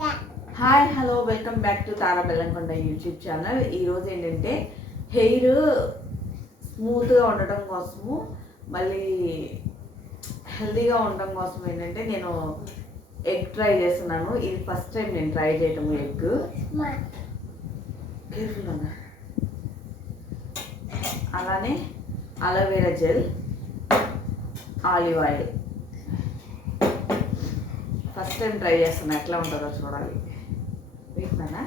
Hi hello welcome back to Tara Bellamkonda YouTube channel. ఈరోజు ఏంటంటే హెయిర్ స్మూత్గా ఉండటం కోసము మళ్ళీ హెల్తీగా ఉండటం కోసం ఏంటంటే నేను ఎగ్ ట్రై చేస్తున్నాను. ఇది ఫస్ట్ టైం నేను ట్రై చేయటం ఎగ్. కేర్ఫుల్గా అలానే aloe vera gel, olive oil first time try చేస్తున్నా, ఎట్లా ఉంటుందో చూడాలి. వీటినా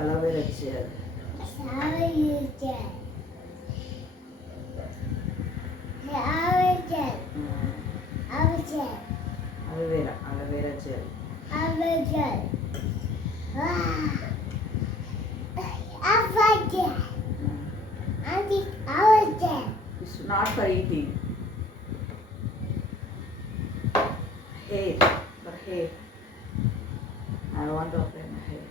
aloe vera gel. Aloe vera gel. It's not for eating. Hair, for hair. I want to apply my hair.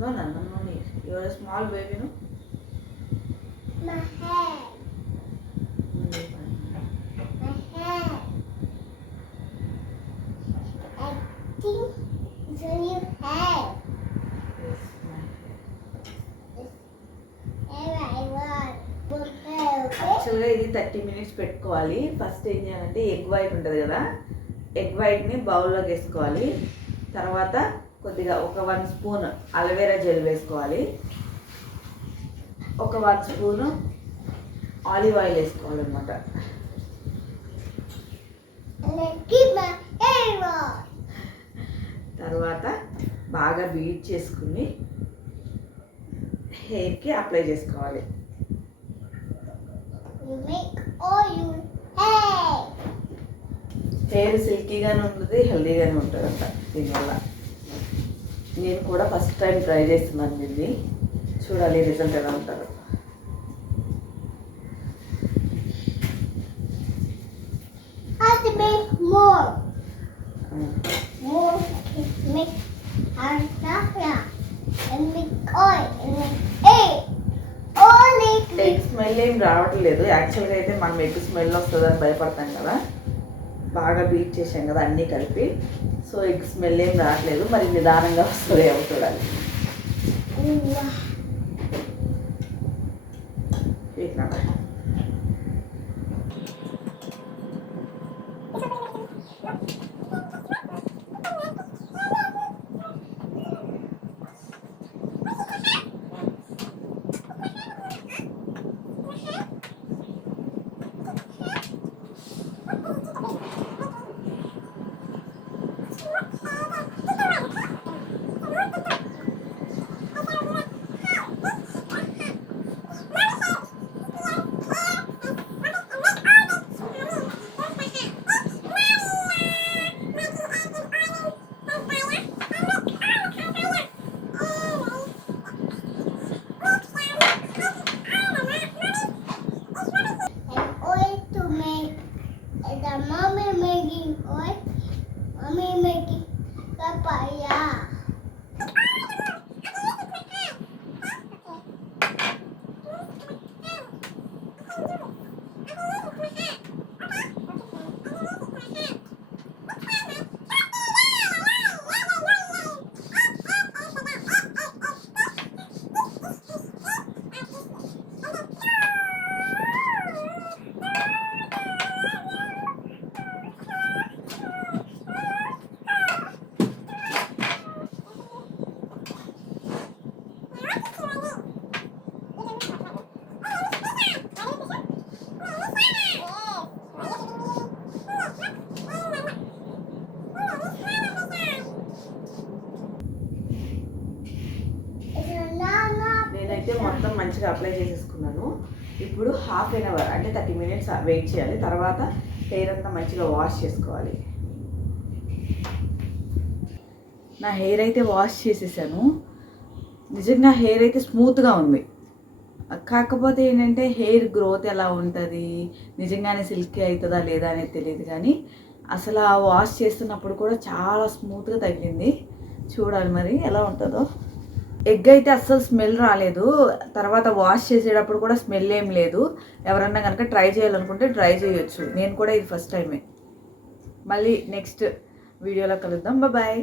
No, no need. You are a small baby, no? My hair. My hair. I think it's on your hair. Yes, my Hair I want. యాక్చువల్గా ఇది 30 minutes పెట్టుకోవాలి. ఫస్ట్ ఏం చేయాలంటే egg white ఉంటుంది కదా, ఎగ్ వైట్ని బౌల్లోకి వేసుకోవాలి. తర్వాత కొద్దిగా ఒక 1 స్పూన్ అలోవెరా జెల్ వేసుకోవాలి, ఒక 1 స్పూను ఆలివ్ ఆయిల్ వేసుకోవాలన్నమాట. తర్వాత బాగా బీట్ చేసుకుని హెయిర్కి అప్లై చేసుకోవాలి. హెయిర్ సిల్కీగానే ఉంటుంది, హెల్దీగానే ఉంటుంది అంట దీనివల్ల. నేను కూడా ఫస్ట్ టైం ట్రై చేస్తున్నాను దీన్ని, చూడాలి రిజల్ట్ ఎలా ఉంటుందో. ఎగ్ స్మెల్ ఏం రావట్లేదు. యాక్చువల్గా అయితే మనం ఎగ్ స్మెల్ వస్తుందని భయపడతాం కదా, బాగా బీట్ చేసాం కదా అన్నీ కలిపి, సో ఎగ్ స్మెల్ ఏం రావట్లేదు. మరి నిదానంగా వస్తుంది ఏమో చూడాలి. మంచిగా అప్లై చేసేసుకున్నాను. ఇప్పుడు హాఫ్ అన్ అవర్ అంటే 30 minutes వెయిట్ చేయాలి. తర్వాత హెయిర్ అంతా మంచిగా వాష్ చేసుకోవాలి. నా హెయిర్ అయితే వాష్ చేసేసాను. నిజంగా హెయిర్ అయితే స్మూత్గా ఉంది. కాకపోతే ఏంటంటే హెయిర్ గ్రోత్ ఎలా ఉంటుంది, నిజంగానే సిల్కీ అవుతుందా లేదా అనేది తెలియదు. కానీ అసలు ఆ వాష్ చేస్తున్నప్పుడు కూడా చాలా స్మూత్గా తగిలింది. చూడాలి మరి ఎలా ఉంటుందో. ఎగ్ అయితే అస్సలు స్మెల్ రాలేదు. తర్వాత వాష్ చేసేటప్పుడు కూడా స్మెల్ ఏం లేదు. ఎవరన్నా కనుక ట్రై చేయాలనుకుంటే ట్రై చేయొచ్చు. నేను కూడా ఇది ఫస్ట్ టైమే. మళ్ళీ నెక్స్ట్ వీడియోలో కలుద్దాం. బాయ్.